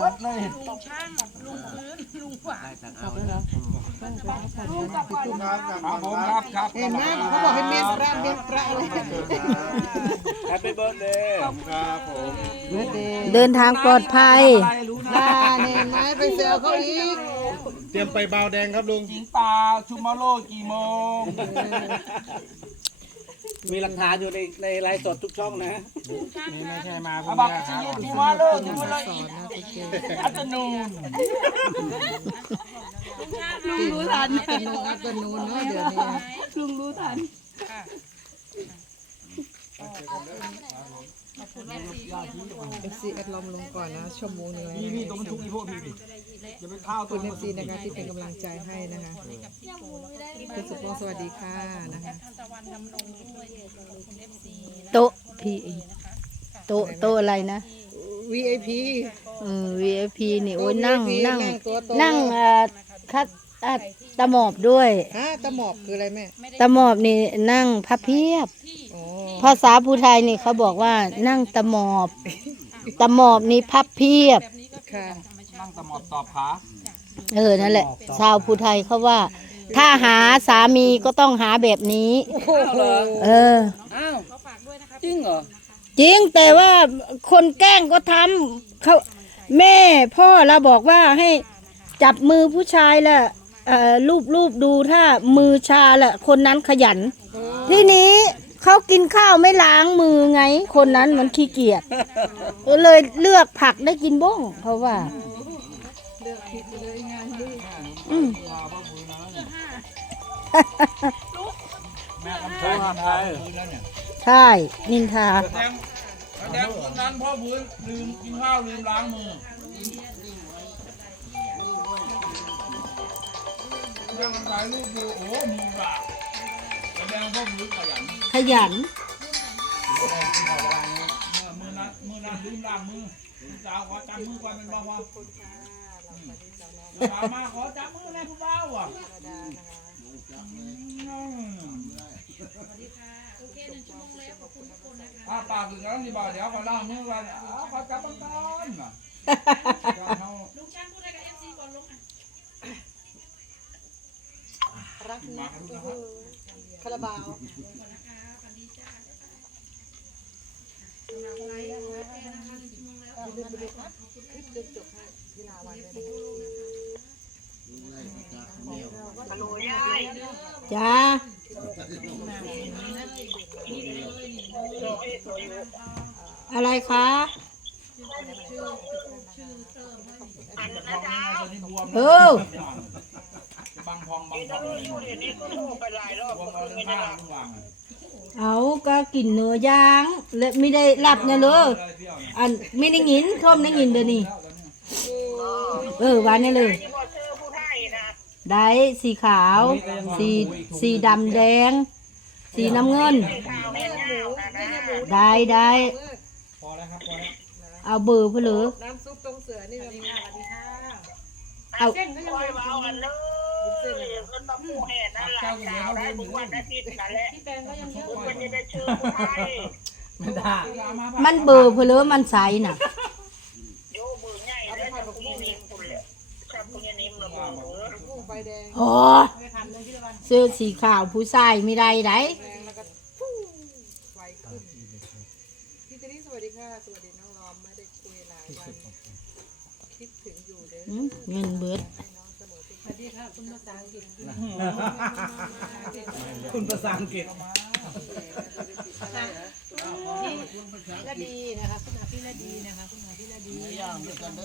หมดเลยลุงช่างลุงพื้นลุงหวานครับผมครับครับเห็นไหมเขาบอกให้เมียนประเมียนประเลยแฮปปี้เบิร์ดเดย์ครับผมเบิร์ดเดย์เดินทางปลอดภัยน่าเห็นไหมไปเซลเขาอีกเตรียมไปบาวแดงครับลุงจริงเปล่าชูมาโร่กี่โมง มีหลักฐานอยู่ในในไลฟ์สดทุกช่องนะนี่ไม่ใช่มาเพิ่งมาหาชูมาโร่ชูมาโร่อีกอัตโนนลุงรู้ทันอัตโนอัตโนเนาะเดี๋ยวนี้ลุงรู้ทัน เอฟซีแอดลอมลงก่อนนะชั่วโมงหนึงเลยพี่พี่ตัวมันทุกอีพวกพี่พี่อย่าไปข้าวขอบตัคุวณเอฟซีนะคะที่เป็นกำลังใจให้นะคะคุณสุพงศ์สวัสดีค่ะนะคะทันตะวันดำรงด้วยขอบคุณเอฟซีนะโต๊ะพี่โต๊ะโต๊ะอะไรนะ VIP เออ VIP นี่โอ้ยนั่ง VIP นั่งตัวโตนั่งเอ่อคัดอะตะหมอบด้วย ฮะตะหมอบคืออะไรแม่ตะหมอบนี่นั่งพับเพียบ อ๋อ ภาษาภูไทยนี่เขาบอกว่านั่งตะหมอบตะหมอบนี่พับเพียบ ค่ะนั่งตะหมอบตอบขาเออนั่นแหละ ชาวภูไทยเขาว่า ถ้าหาสามีก็ต้องหาแบบนี้อ้าวเหรอเออ อ้าวจริงเหรอจริงแต่ว่าคนแกล้งก็ทำเขาแม่พ่อเราบอกว่าให้จับมือผู้ชายละเอ่อรูปรูปดูถ้ามือชาละคนนั้นขยัน ทีนี้ เขากินข้าวไม่ล้างมือไง คนนั้นมันขี้เกียจก็เลยเลือกผักได้กินบ้งเพราะว่าอืมแม่กำชัยไทยใช่นินทาแดงแดงคนนั้นพ่อพื้นลืมกินข้าวลืมล้างมือยังถ่ายรูปดูโอ้มือระ แสดงพ่อพื้นขยันขยันมือนั้นมือนั้นลืมล้างมือสาวขอจับมือก่อนเป็นบ่าวลูกสาวมาขอจับมือแน่ผู้บ่าวอะอาปากถึงแล้วนี่บ่าเดี๋ยวขอล้างมือก่อนอ้าวขอจับมันก่อนะลุงช่างพูดอะไรกับเอฟซีก่อนลุงอะรักนะ คาราบาวจ้าอะไรคะเออบังพ องบังพองอยู่เดี๋ยวนี้ก็โทรไปหลายรอบก็ไม่ได้รับวางเอาก็กินเนื้อย่างและไม่ได้หลับนะเลยอันไม่ได้ยินท่อมได้ยินเดี๋ยวนี้เออวันนี้เลยได้สีขาว สีสีดำแดง สีน้ำเงินได้ได้พอแล้วครับพอแล้วเอาเบอร์เพื่อเหรอน้ำซุปตรงเสือนี่เรามีเอาเส้นก็ยังไม่พอเจ้าอยู่ แล้วได้ทุกวันอาทิตย์นั่นแหละพี่แปงก็ยังเยอะไม่ได้มันเบอร์เพื่อเหรอมันใสน่ะกุ้งไฟแดงโอ้เสื้อสีขาวผู้ชายไม่ได้ไดแดงแล้วก็ฟู่ไฟขึ้นพี่เจนี่สวัสดีค่ะสวัสดีน้องลอมไม่ได้คุยหลายวันคิดถึงอยู่เด้อเงินเบิด ดีค่ะคุณภาษาอังกฤษคุณภาษาอังกฤษพี่ละดีนะคะ คุณอาพี่ละดีนะคะ คุณอาพี่ละดี